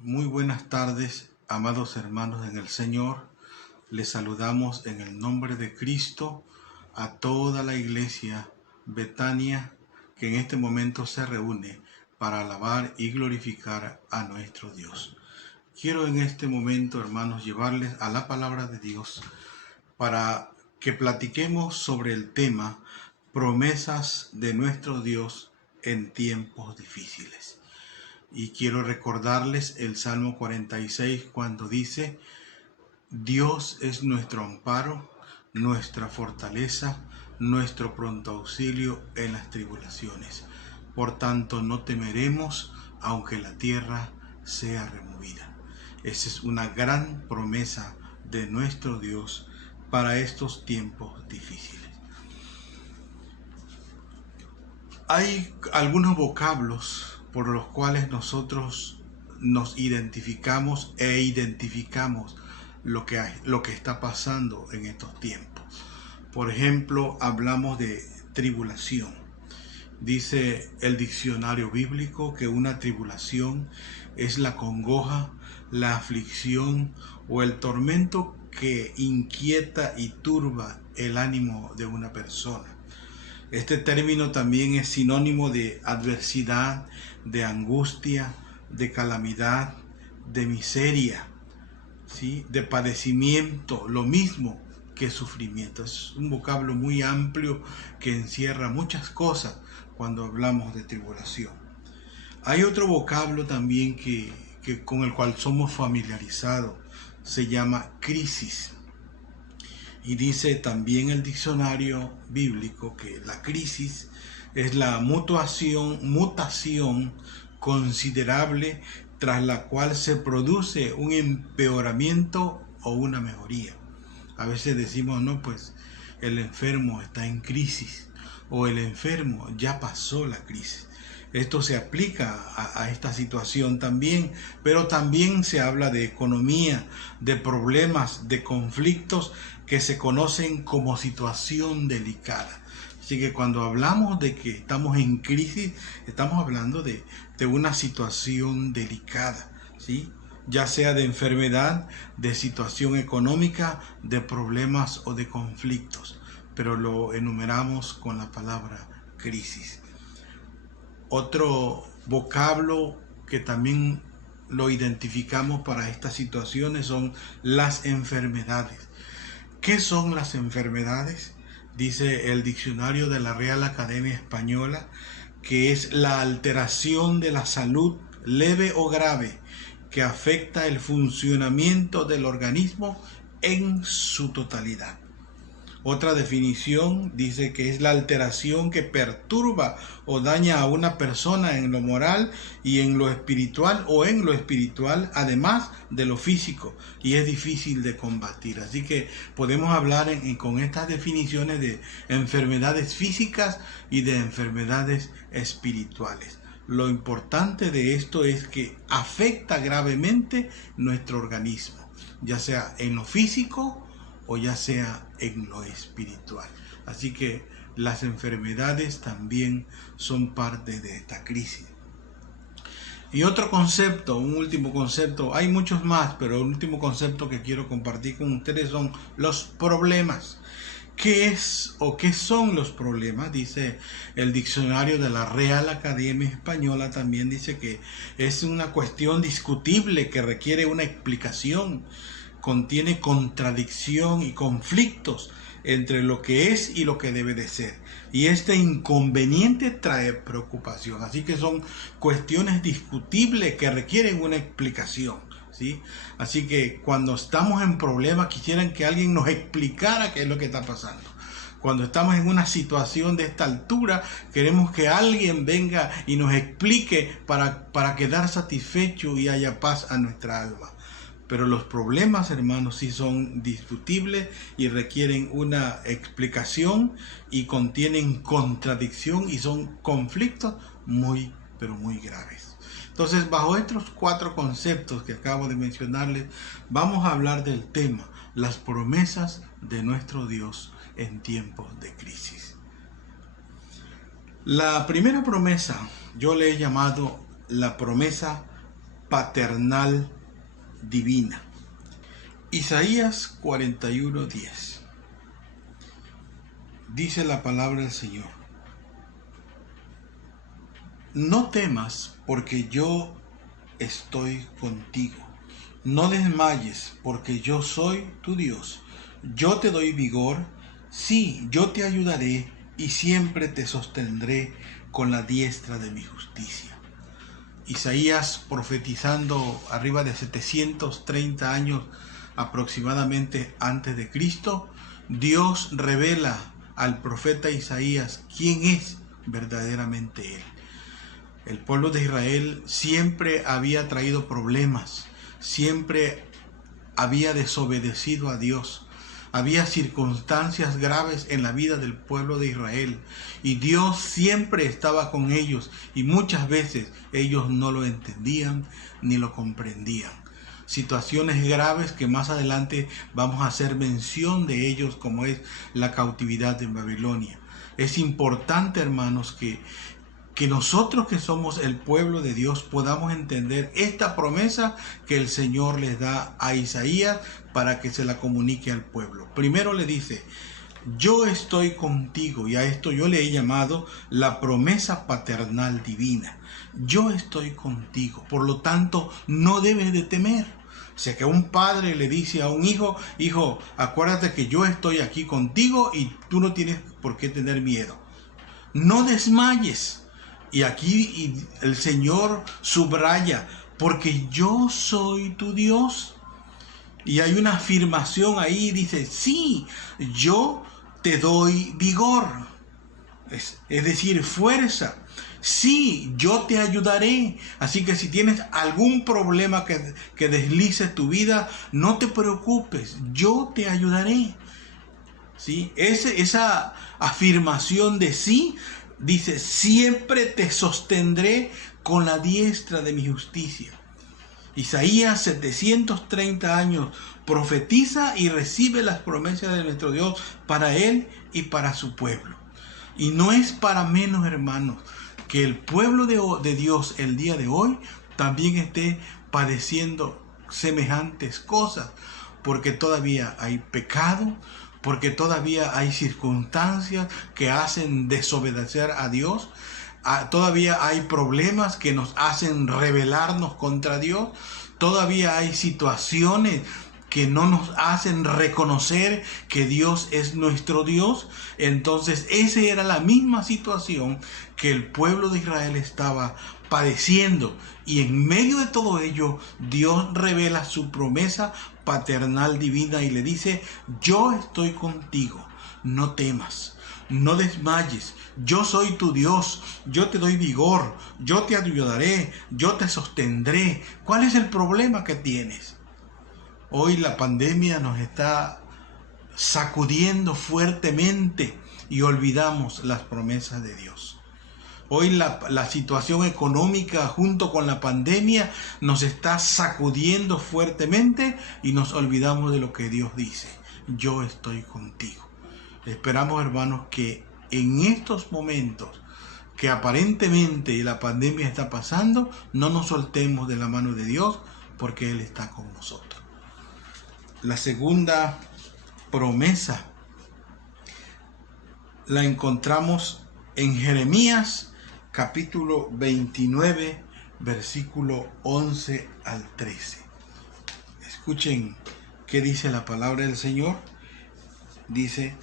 Muy buenas tardes, amados hermanos en el Señor. Les saludamos en el nombre de Cristo a toda la iglesia Betania que en este momento se reúne para alabar y glorificar a nuestro Dios. Quiero en este momento, hermanos, llevarles a la palabra de Dios para que platiquemos sobre el tema promesas de nuestro Dios en tiempos difíciles. Y quiero recordarles el Salmo 46 cuando dice: Dios es nuestro amparo, nuestra fortaleza, nuestro pronto auxilio en las tribulaciones. Por tanto, no temeremos, aunque la tierra sea removida. Esa es una gran promesa de nuestro Dios para estos tiempos difíciles. Hay algunos vocablos por los cuales nosotros nos identificamos e identificamos lo que está pasando en estos tiempos. Por ejemplo, hablamos de tribulación. Dice el diccionario bíblico que una tribulación es la congoja, la aflicción o el tormento que inquieta y turba el ánimo de una persona. Este término también es sinónimo de adversidad, de angustia, de calamidad, de miseria, ¿sí? De padecimiento, lo mismo que sufrimiento. Es un vocablo muy amplio que encierra muchas cosas cuando hablamos de tribulación. Hay otro vocablo también que con el cual somos familiarizados, se llama crisis. Y dice también el diccionario bíblico que la crisis es la mutación considerable tras la cual se produce un empeoramiento o una mejoría. A veces decimos, no, pues el enfermo está en crisis o el enfermo ya pasó la crisis. Esto se aplica a esta situación también, pero también se habla de economía, de problemas, de conflictos que se conocen como situación delicada. Así que cuando hablamos de que estamos en crisis, estamos hablando de una situación delicada, ¿sí? Ya sea de enfermedad, de situación económica, de problemas o de conflictos, pero lo enumeramos con la palabra crisis. Otro vocablo que también lo identificamos para estas situaciones son las enfermedades. ¿Qué son las enfermedades? Dice el diccionario de la Real Academia Española que es la alteración de la salud leve o grave que afecta el funcionamiento del organismo en su totalidad. Otra definición dice que es la alteración que perturba o daña a una persona en lo moral y en lo espiritual o en lo espiritual, además de lo físico, y es difícil de combatir. Así que podemos hablar con estas definiciones de enfermedades físicas y de enfermedades espirituales. Lo importante de esto es que afecta gravemente nuestro organismo, ya sea en lo físico o ya sea en lo espiritual. Así que las enfermedades también son parte de esta crisis. Y otro concepto, un último concepto, hay muchos más, pero el último concepto que quiero compartir con ustedes son los problemas. ¿Qué es o qué son los problemas? Dice el diccionario de la Real Academia Española, también dice que es una cuestión discutible que requiere una explicación. Contiene contradicción y conflictos entre lo que es y lo que debe de ser. Y este inconveniente trae preocupación. Así que son cuestiones discutibles que requieren una explicación, ¿sí? Así que cuando estamos en problemas, quisieran que alguien nos explicara qué es lo que está pasando. Cuando estamos en una situación de esta altura, queremos que alguien venga y nos explique para quedar satisfecho y haya paz a nuestra alma. Pero los problemas, hermanos, sí son discutibles y requieren una explicación y contienen contradicción y son conflictos muy, pero muy graves. Entonces, bajo estos 4 conceptos que acabo de mencionarles, vamos a hablar del tema, las promesas de nuestro Dios en tiempos de crisis. La primera promesa yo le he llamado la promesa paternal divina. Isaías 41:10. Dice la palabra del Señor: no temas, porque yo estoy contigo. No desmayes, porque yo soy tu Dios. Yo te doy vigor, sí, yo te ayudaré y siempre te sostendré con la diestra de mi justicia. Isaías, profetizando arriba de 730 años aproximadamente antes de Cristo, Dios revela al profeta Isaías quién es verdaderamente él. El pueblo de Israel siempre había traído problemas, siempre había desobedecido a Dios. Había circunstancias graves en la vida del pueblo de Israel y Dios siempre estaba con ellos y muchas veces ellos no lo entendían ni lo comprendían. Situaciones graves que más adelante vamos a hacer mención de ellos, como es la cautividad en Babilonia. Es importante, hermanos, que nosotros que somos el pueblo de Dios podamos entender esta promesa que el Señor les da a Isaías para que se la comunique al pueblo. Primero le dice: yo estoy contigo, y a esto yo le he llamado la promesa paternal divina. Yo estoy contigo, por lo tanto no debes de temer. O sea, que un padre le dice a un hijo: hijo, acuérdate que yo estoy aquí contigo y tú no tienes por qué tener miedo. No desmayes. Y aquí el Señor subraya: porque yo soy tu Dios. Y hay una afirmación ahí, dice: sí, yo te doy vigor. Es decir, fuerza. Sí, yo te ayudaré. Así que si tienes algún problema que deslice tu vida, no te preocupes, yo te ayudaré. ¿Sí? Esa afirmación de sí, dice: siempre te sostendré con la diestra de mi justicia. Isaías, 730 años, profetiza y recibe las promesas de nuestro Dios para él y para su pueblo. Y no es para menos, hermanos, que el pueblo de Dios el día de hoy también esté padeciendo semejantes cosas, porque todavía hay pecado, porque todavía hay circunstancias que hacen desobedecer a Dios. Todavía hay problemas que nos hacen rebelarnos contra Dios. Todavía hay situaciones que no nos hacen reconocer que Dios es nuestro Dios. Entonces, esa era la misma situación que el pueblo de Israel estaba padeciendo. Y en medio de todo ello, Dios revela su promesa paternal divina y le dice: yo estoy contigo, no temas. No desmayes, yo soy tu Dios, yo te doy vigor, yo te ayudaré, yo te sostendré. ¿Cuál es el problema que tienes? Hoy la pandemia nos está sacudiendo fuertemente y olvidamos las promesas de Dios. Hoy la situación económica junto con la pandemia nos está sacudiendo fuertemente y nos olvidamos de lo que Dios dice: yo estoy contigo. Esperamos, hermanos, que en estos momentos que aparentemente la pandemia está pasando, no nos soltemos de la mano de Dios, porque Él está con nosotros. La segunda promesa la encontramos en Jeremías capítulo 29, versículo 11 al 13. Escuchen qué dice la palabra del Señor. Dice: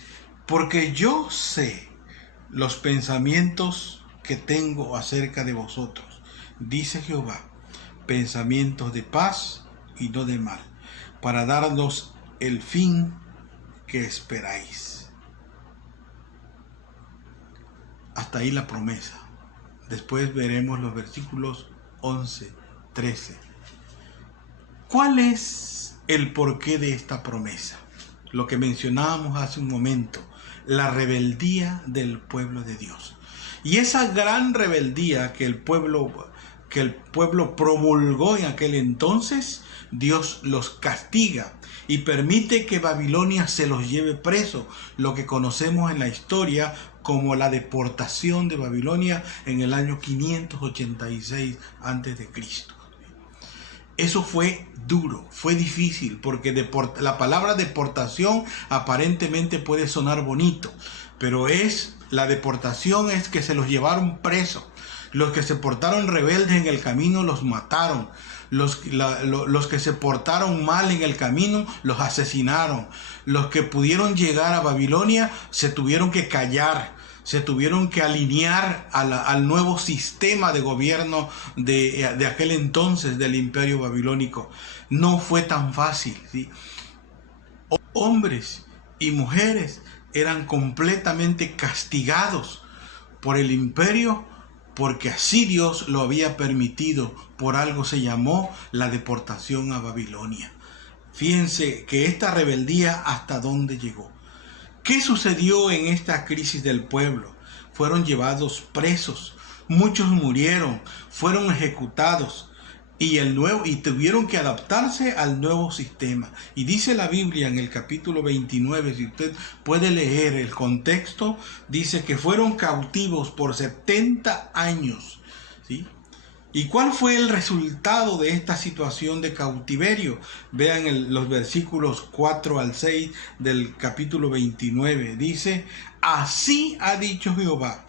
porque yo sé los pensamientos que tengo acerca de vosotros, dice Jehová, pensamientos de paz y no de mal, para daros el fin que esperáis. Hasta ahí la promesa. Después veremos los versículos 11, 13. ¿Cuál es el porqué de esta promesa? Lo que mencionábamos hace un momento: la rebeldía del pueblo de Dios. Y esa gran rebeldía que el pueblo promulgó en aquel entonces, Dios los castiga y permite que Babilonia se los lleve preso, lo que conocemos en la historia como la deportación de Babilonia en el año 586 a.C. Eso fue duro, fue difícil, porque la palabra deportación aparentemente puede sonar bonito, pero la deportación es que se los llevaron presos. Los que se portaron rebeldes en el camino los mataron. Los que se portaron mal en el camino los asesinaron. Los que pudieron llegar a Babilonia se tuvieron que callar, se tuvieron que alinear al nuevo sistema de gobierno de aquel entonces del imperio babilónico. No fue tan fácil, ¿sí? Hombres y mujeres eran completamente castigados por el imperio, porque así Dios lo había permitido. Por algo se llamó la deportación a Babilonia. Fíjense que esta rebeldía hasta dónde llegó. ¿Qué sucedió en esta crisis del pueblo? Fueron llevados presos, muchos murieron, fueron ejecutados y tuvieron que adaptarse al nuevo sistema. Y dice la Biblia en el capítulo 29, si usted puede leer el contexto, dice que fueron cautivos por 70 años, ¿sí? ¿Y cuál fue el resultado de esta situación de cautiverio? Vean los versículos 4 al 6 del capítulo 29. Dice: así ha dicho Jehová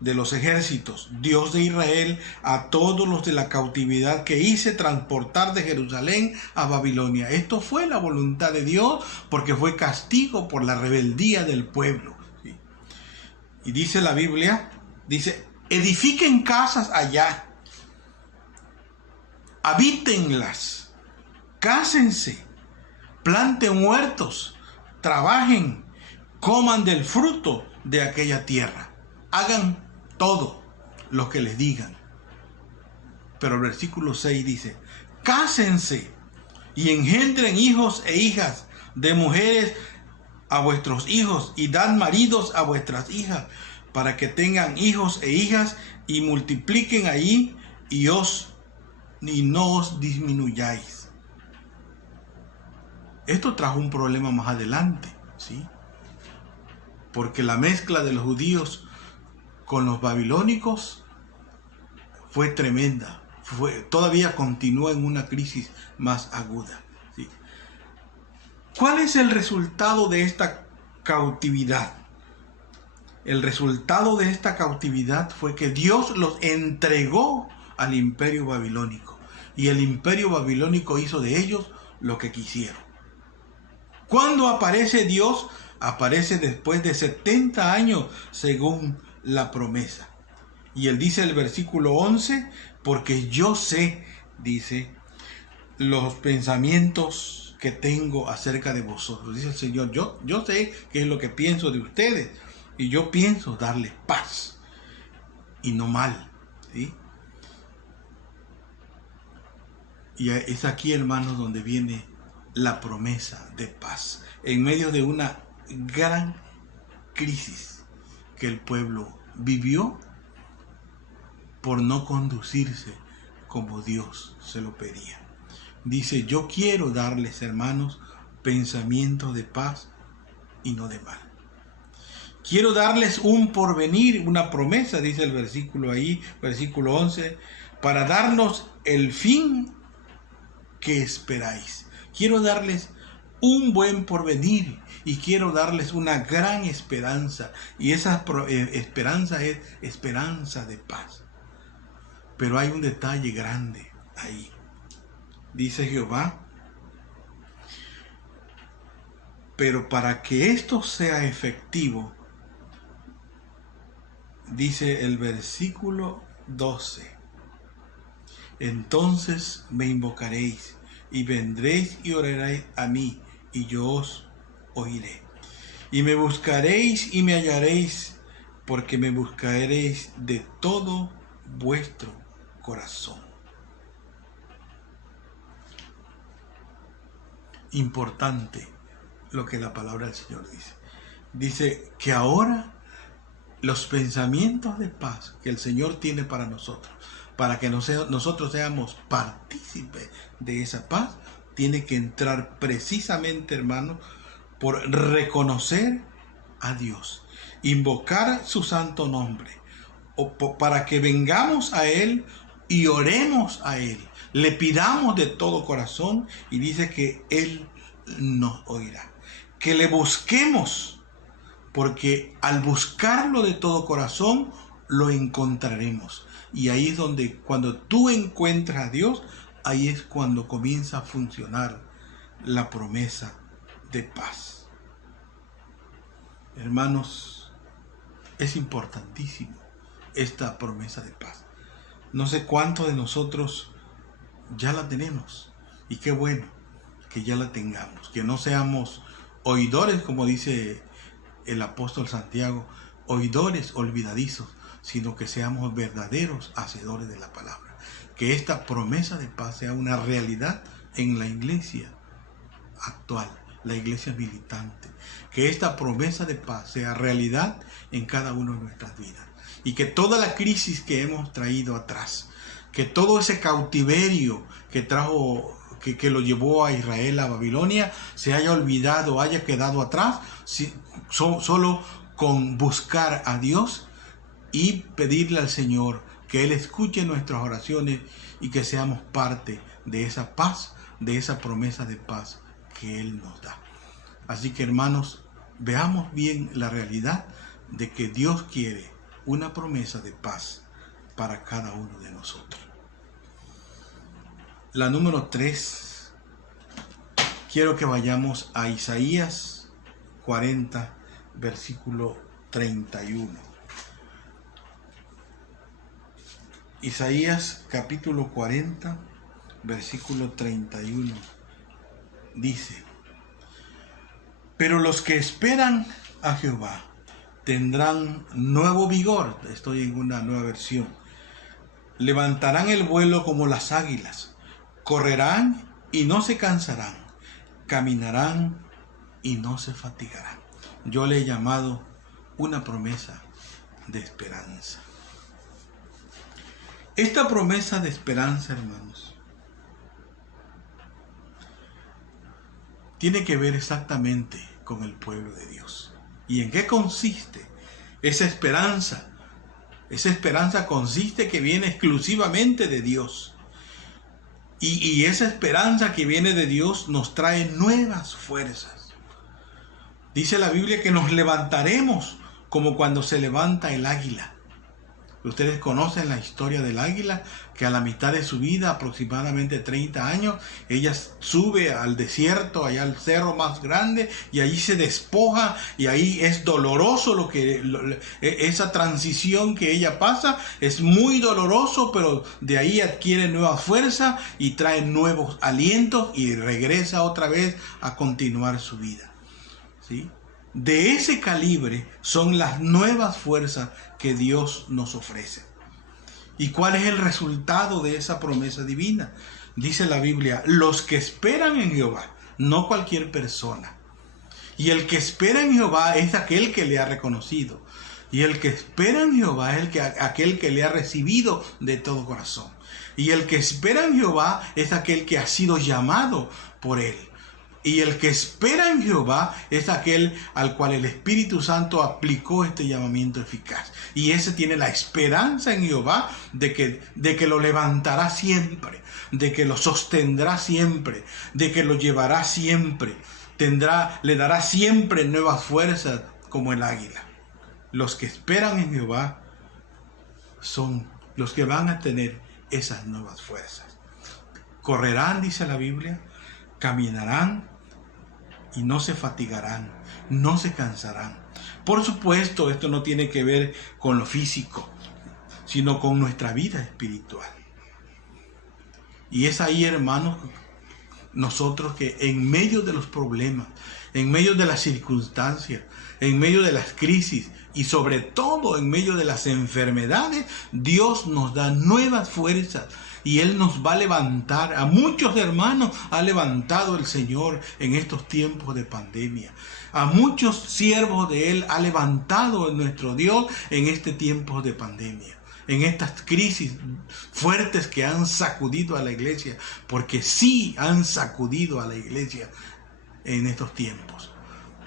de los ejércitos, Dios de Israel, a todos los de la cautividad que hice transportar de Jerusalén a Babilonia. Esto fue la voluntad de Dios, porque fue castigo por la rebeldía del pueblo, ¿sí? Y dice la Biblia, dice: edifiquen casas allá, habítenlas, cásense, planten huertos, trabajen, coman del fruto de aquella tierra, hagan todo lo que les digan. Pero el versículo 6 dice: cásense y engendren hijos e hijas de mujeres a vuestros hijos, y dad maridos a vuestras hijas, para que tengan hijos e hijas y multipliquen allí y no os disminuyáis. Esto trajo un problema más adelante, ¿sí? Porque la mezcla de los judíos con los babilónicos fue tremenda. Todavía continúa en una crisis más aguda, ¿sí? ¿Cuál es el resultado de esta cautividad? El resultado de esta cautividad fue que Dios los entregó al imperio babilónico, y el imperio babilónico hizo de ellos lo que quisieron. ¿Cuándo aparece Dios? Aparece después de 70 años, según la promesa. Y él dice el versículo 11: porque yo sé, dice, los pensamientos que tengo acerca de vosotros. Dice el Señor: yo sé qué es lo que pienso de ustedes, y yo pienso darles paz y no mal, ¿sí? Y es aquí, hermanos, donde viene la promesa de paz, en medio de una gran crisis que el pueblo vivió por no conducirse como Dios se lo pedía. Dice: yo quiero darles, hermanos, pensamientos de paz y no de mal. Quiero darles un porvenir, una promesa, dice el versículo 11, para darnos el fin que esperáis. Quiero darles un buen porvenir y quiero darles una gran esperanza, y esa esperanza es esperanza de paz. Pero hay un detalle grande ahí. Dice Jehová: pero para que esto sea efectivo, dice el versículo 12, entonces me invocaréis y vendréis y oraréis a mí, y yo os oiré. Y me buscaréis y me hallaréis, porque me buscaréis de todo vuestro corazón. Importante lo que la palabra del Señor dice. Dice que ahora los pensamientos de paz que el Señor tiene para nosotros, para que nosotros seamos partícipes de esa paz, tiene que entrar precisamente, hermanos, por reconocer a Dios, invocar su santo nombre, para que vengamos a Él y oremos a Él, le pidamos de todo corazón, y dice que Él nos oirá. Que le busquemos, porque al buscarlo de todo corazón, lo encontraremos. Y ahí es donde, cuando tú encuentras a Dios, ahí es cuando comienza a funcionar la promesa de paz. Hermanos, es importantísimo esta promesa de paz. No sé cuántos de nosotros ya la tenemos, y qué bueno que ya la tengamos, que no seamos oidores, como dice el apóstol Santiago, oidores olvidadizos, sino que seamos verdaderos hacedores de la palabra. Que esta promesa de paz sea una realidad en la iglesia actual, la iglesia militante. Que esta promesa de paz sea realidad en cada una de nuestras vidas. Y que toda la crisis que hemos traído atrás, que todo ese cautiverio que trajo, que lo llevó a Israel a Babilonia, se haya olvidado, haya quedado atrás, solo con buscar a Dios y pedirle al Señor que Él escuche nuestras oraciones y que seamos parte de esa paz, de esa promesa de paz que Él nos da. Así que, hermanos, veamos bien la realidad de que Dios quiere una promesa de paz para cada uno de nosotros. La número 3, quiero que vayamos a Isaías 40, versículo 31. Isaías capítulo 40, versículo 31, dice: pero los que esperan a Jehová tendrán nuevo vigor. Estoy en una nueva versión. Levantarán el vuelo como las águilas, correrán y no se cansarán, caminarán y no se fatigarán. Yo le he llamado una promesa de esperanza. Esta promesa de esperanza, hermanos, tiene que ver exactamente con el pueblo de Dios. ¿Y en qué consiste esa esperanza? Esa esperanza consiste que viene exclusivamente de Dios. Y esa esperanza que viene de Dios nos trae nuevas fuerzas. Dice la Biblia que nos levantaremos como cuando se levanta el águila. Ustedes conocen la historia del águila, que a la mitad de su vida, aproximadamente 30 años, ella sube al desierto, allá al cerro más grande, y allí se despoja, y ahí es doloroso esa transición que ella pasa, es muy doloroso, pero de ahí adquiere nueva fuerza y trae nuevos alientos y regresa otra vez a continuar su vida. ¿Sí? De ese calibre son las nuevas fuerzas que Dios nos ofrece. ¿Y cuál es el resultado de esa promesa divina? Dice la Biblia: los que esperan en Jehová, no cualquier persona. Y el que espera en Jehová es aquel que le ha reconocido. Y el que espera en Jehová es aquel que le ha recibido de todo corazón. Y el que espera en Jehová es aquel que ha sido llamado por él. Y el que espera en Jehová es aquel al cual el Espíritu Santo aplicó este llamamiento eficaz. Y ese tiene la esperanza en Jehová de que lo levantará siempre, de que lo sostendrá siempre, de que lo llevará siempre. Le dará siempre nuevas fuerzas como el águila. Los que esperan en Jehová son los que van a tener esas nuevas fuerzas. Correrán, dice la Biblia, caminarán y no se fatigarán, no se cansarán. Por supuesto, esto no tiene que ver con lo físico, sino con nuestra vida espiritual. Y es ahí, hermanos, nosotros que en medio de los problemas, en medio de las circunstancias, en medio de las crisis y sobre todo en medio de las enfermedades, Dios nos da nuevas fuerzas. Y Él nos va a levantar. A muchos hermanos ha levantado el Señor en estos tiempos de pandemia. A muchos siervos de Él ha levantado nuestro Dios en este tiempo de pandemia. En estas crisis fuertes que han sacudido a la iglesia. Porque sí han sacudido a la iglesia en estos tiempos.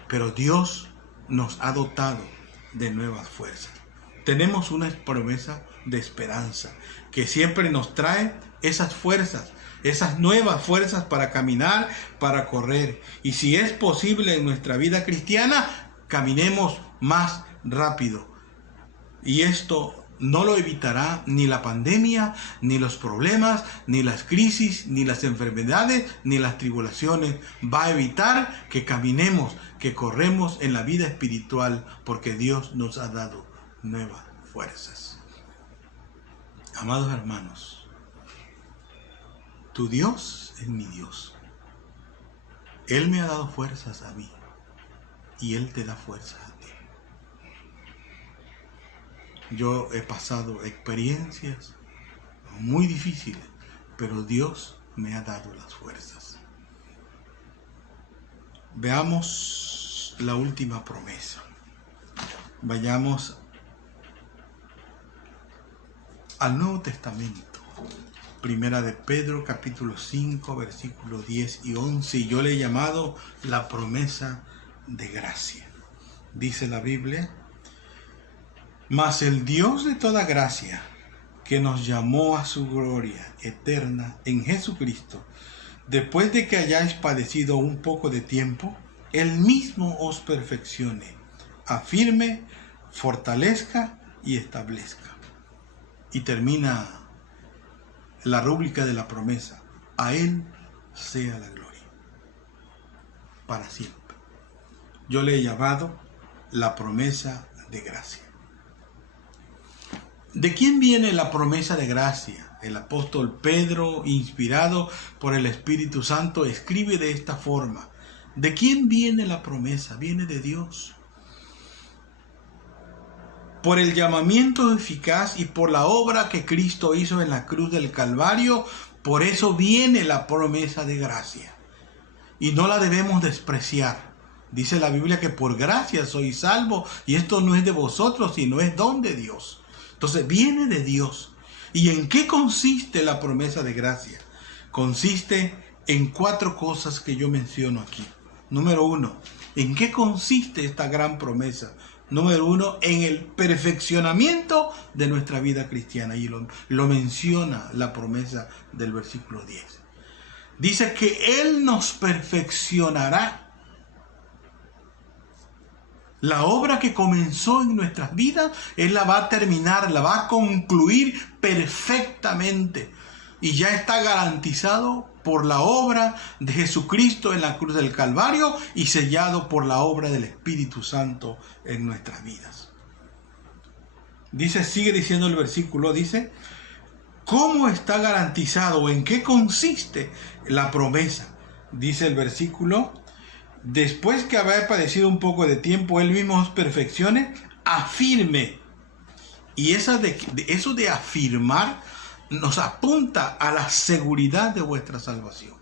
Pero Dios nos ha dotado de nuevas fuerzas. tenemos una promesa de esperanza que siempre nos trae esas fuerzas, esas nuevas fuerzas para caminar, para correr. Y si es posible en nuestra vida cristiana, caminemos más rápido. Y esto no lo evitará ni la pandemia, ni los problemas, ni las crisis, ni las enfermedades, ni las tribulaciones. Va a evitar que caminemos, que corremos en la vida espiritual, porque Dios nos ha dado nuevas fuerzas. Amados hermanos, tu Dios es mi Dios. Él me ha dado fuerzas a mí y Él te da fuerzas a ti. Yo he pasado experiencias muy difíciles, pero Dios me ha dado las fuerzas. Veamos la última promesa. Vayamos al Nuevo Testamento. Primera de Pedro, capítulo 5, versículos 10 y 11. Y yo le he llamado la promesa de gracia. Dice la Biblia: mas el Dios de toda gracia, que nos llamó a su gloria eterna en Jesucristo, después de que hayáis padecido un poco de tiempo, Él mismo os perfeccione, afirme, fortalezca y establezca. Y termina la rúbrica de la promesa: a Él sea la gloria para siempre. Yo le he llamado la promesa de gracia. ¿De quién viene la promesa de gracia? El apóstol Pedro, inspirado por el Espíritu Santo, escribe de esta forma: ¿de quién viene la promesa? Viene de Dios. Por el llamamiento eficaz y por la obra que Cristo hizo en la cruz del Calvario, por eso viene la promesa de gracia. Y no la debemos despreciar. Dice la Biblia que por gracia sois salvos, y esto no es de vosotros, sino es don de Dios. Entonces viene de Dios. ¿Y en qué consiste la promesa de gracia? Consiste en 4 cosas que yo menciono aquí. Número 1, ¿en qué consiste esta gran promesa? Número 1, en el perfeccionamiento de nuestra vida cristiana. Y lo menciona la promesa del versículo 10. Dice que Él nos perfeccionará. La obra que comenzó en nuestras vidas, Él la va a terminar, la va a concluir perfectamente. Y ya está garantizado por la obra de Jesucristo en la cruz del Calvario y sellado por la obra del Espíritu Santo en nuestras vidas. Dice, sigue diciendo el versículo, dice: ¿cómo está garantizado o en qué consiste la promesa? Dice el versículo: después que haber padecido un poco de tiempo, Él mismo os perfeccione, afirme. Y eso de afirmar nos apunta a la seguridad de vuestra salvación.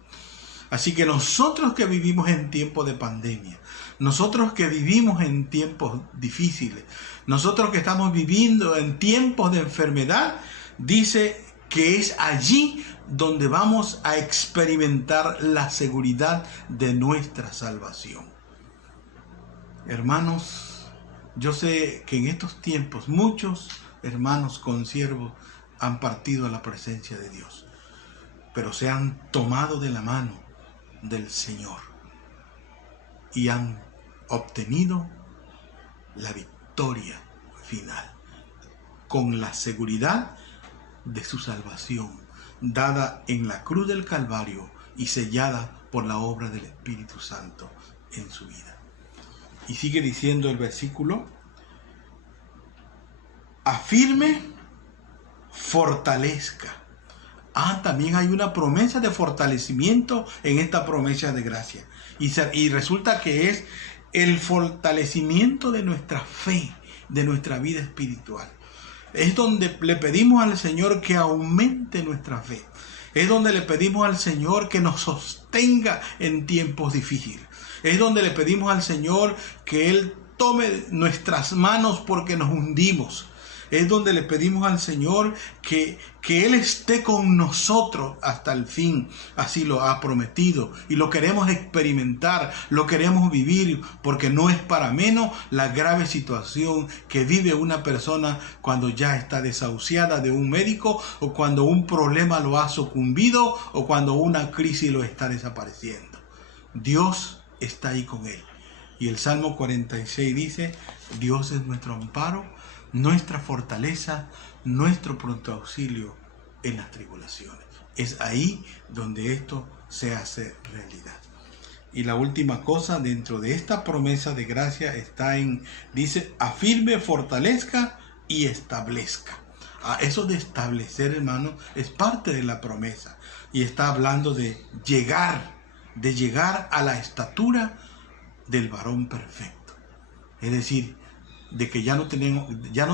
Así que nosotros que vivimos en tiempos de pandemia, nosotros que vivimos en tiempos difíciles, nosotros que estamos viviendo en tiempos de enfermedad, dice que es allí donde vamos a experimentar la seguridad de nuestra salvación. Hermanos, yo sé que en estos tiempos muchos hermanos consiervos han partido a la presencia de Dios, pero se han tomado de la mano del Señor y han obtenido la victoria final con la seguridad de su salvación, dada en la cruz del Calvario y sellada por la obra del Espíritu Santo en su vida. Y sigue diciendo el versículo: afirme, fortalezca. También hay una promesa de fortalecimiento en esta promesa de gracia. Y resulta que es el fortalecimiento de nuestra fe, de nuestra vida espiritual. Es donde le pedimos al Señor que aumente nuestra fe. Es donde le pedimos al Señor que nos sostenga en tiempos difíciles. Es donde le pedimos al Señor que Él tome nuestras manos porque nos hundimos. Es donde le pedimos al Señor que Él esté con nosotros hasta el fin. Así lo ha prometido. Y lo queremos experimentar, lo queremos vivir, porque no es para menos la grave situación que vive una persona cuando ya está desahuciada de un médico, o cuando un problema lo ha sucumbido, o cuando una crisis lo está desapareciendo. Dios está ahí con él. Y el Salmo 46 dice: Dios es nuestro amparo, nuestra fortaleza, nuestro pronto auxilio en las tribulaciones. Es ahí donde esto se hace realidad. Y la última cosa dentro de esta promesa de gracia está dice, afirme, fortalezca y establezca. Eso de establecer, hermano, es parte de la promesa. Y está hablando de llegar a la estatura del varón perfecto. Es decir, de que ya no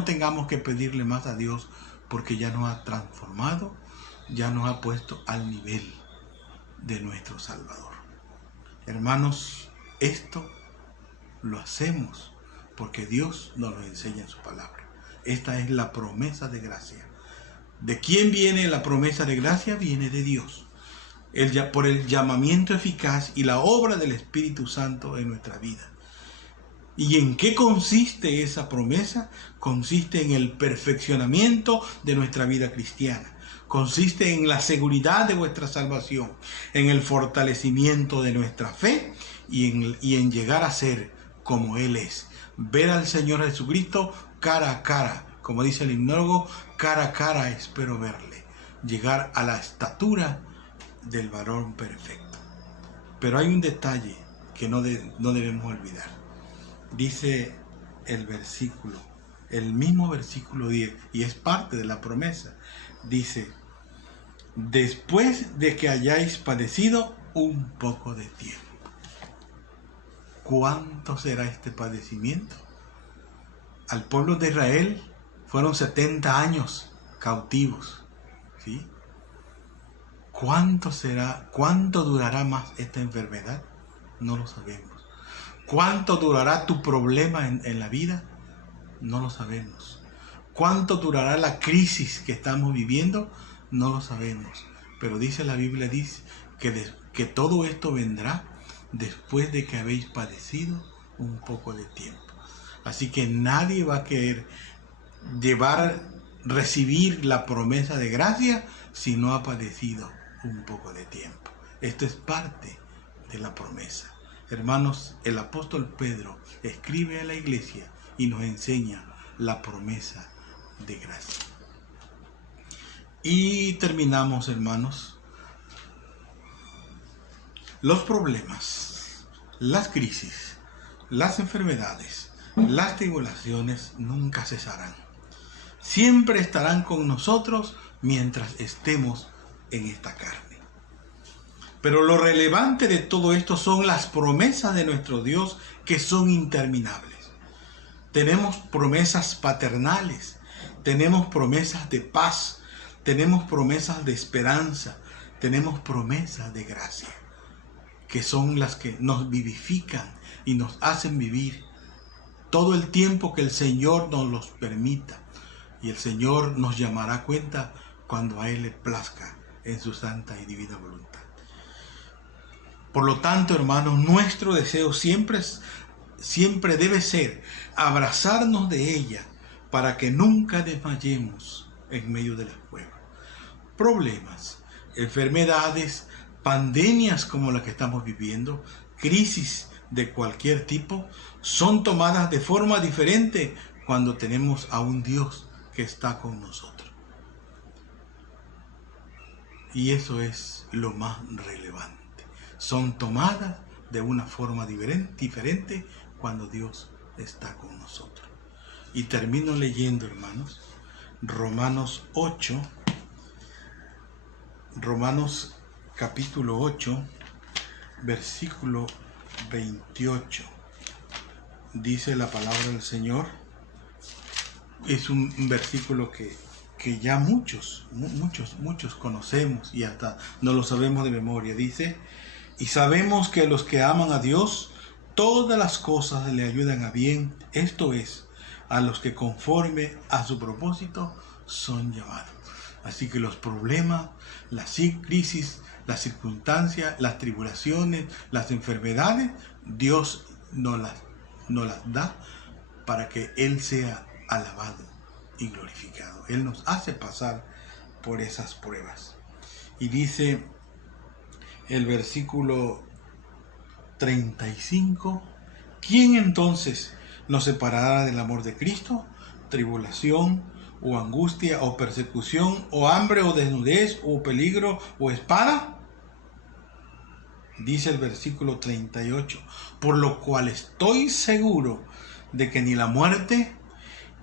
tengamos que pedirle más a Dios, porque ya nos ha transformado, ya nos ha puesto al nivel de nuestro Salvador. Hermanos, esto lo hacemos porque Dios nos lo enseña en su palabra. Esta es la promesa de gracia. ¿De quién viene la promesa de gracia? Viene de Dios. Por el llamamiento eficaz y la obra del Espíritu Santo en nuestra vida. ¿Y en qué consiste esa promesa? Consiste en el perfeccionamiento de nuestra vida cristiana. Consiste en la seguridad de vuestra salvación, en el fortalecimiento de nuestra fe y en llegar a ser como Él es. Ver al Señor Jesucristo cara a cara, como dice el himnólogo, cara a cara espero verle. Llegar a la estatura del varón perfecto. Pero hay un detalle que no debemos olvidar. Dice el mismo versículo 10, y es parte de la promesa. Dice: después de que hayáis padecido un poco de tiempo. ¿Cuánto será este padecimiento? Al pueblo de Israel fueron 70 años cautivos, ¿sí? ¿Cuánto durará más esta enfermedad? No lo sabemos. ¿Cuánto durará tu problema en la vida? No lo sabemos. ¿Cuánto durará la crisis que estamos viviendo? No lo sabemos. Pero la Biblia dice que todo esto vendrá después de que habéis padecido un poco de tiempo. Así que nadie va a querer recibir la promesa de gracia si no ha padecido un poco de tiempo. Esto es parte de la promesa. Hermanos, el apóstol Pedro escribe a la iglesia y nos enseña la promesa de gracia. Y terminamos, hermanos. Los problemas, las crisis, las enfermedades, las tribulaciones nunca cesarán. Siempre estarán con nosotros mientras estemos en esta carne. Pero lo relevante de todo esto son las promesas de nuestro Dios, que son interminables. Tenemos promesas paternales, tenemos promesas de paz, tenemos promesas de esperanza, tenemos promesas de gracia, que son las que nos vivifican y nos hacen vivir todo el tiempo que el Señor nos los permita. Y el Señor nos llamará a cuenta cuando a Él le plazca en su santa y divina voluntad. Por lo tanto, hermanos, nuestro deseo siempre debe ser abrazarnos de ella para que nunca desmayemos en medio de las pruebas. Problemas, enfermedades, pandemias como la que estamos viviendo, crisis de cualquier tipo, son tomadas de forma diferente cuando tenemos a un Dios que está con nosotros. Y eso es lo más relevante. Son tomadas de una forma diferente cuando Dios está con nosotros. Y termino leyendo, hermanos, Romanos capítulo 8, versículo 28. Dice la palabra del Señor. Es un versículo que ya muchos conocemos y hasta no lo sabemos de memoria. Dice: y sabemos que a los que aman a Dios, todas las cosas le ayudan a bien, esto es, a los que conforme a su propósito son llamados. Así que los problemas, las crisis, las circunstancias, las tribulaciones, las enfermedades, Dios nos las da para que Él sea alabado y glorificado. Él nos hace pasar por esas pruebas. Y dice el versículo 35, ¿quién entonces nos separará del amor de Cristo? ¿Tribulación, o angustia, o persecución, o hambre, o desnudez, o peligro, o espada? Dice el versículo 38, por lo cual estoy seguro de que ni la muerte,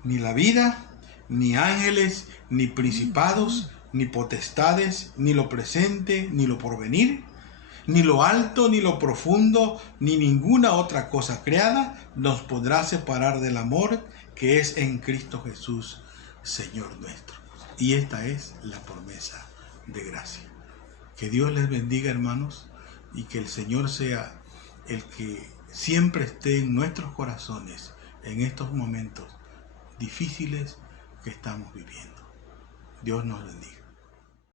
ni la vida, ni ángeles, ni principados, ni potestades, ni lo presente, ni lo porvenir, ni lo alto, ni lo profundo, ni ninguna otra cosa creada nos podrá separar del amor que es en Cristo Jesús, Señor nuestro. Y esta es la promesa de gracia. Que Dios les bendiga, hermanos, y que el Señor sea el que siempre esté en nuestros corazones en estos momentos difíciles que estamos viviendo. Dios nos bendiga.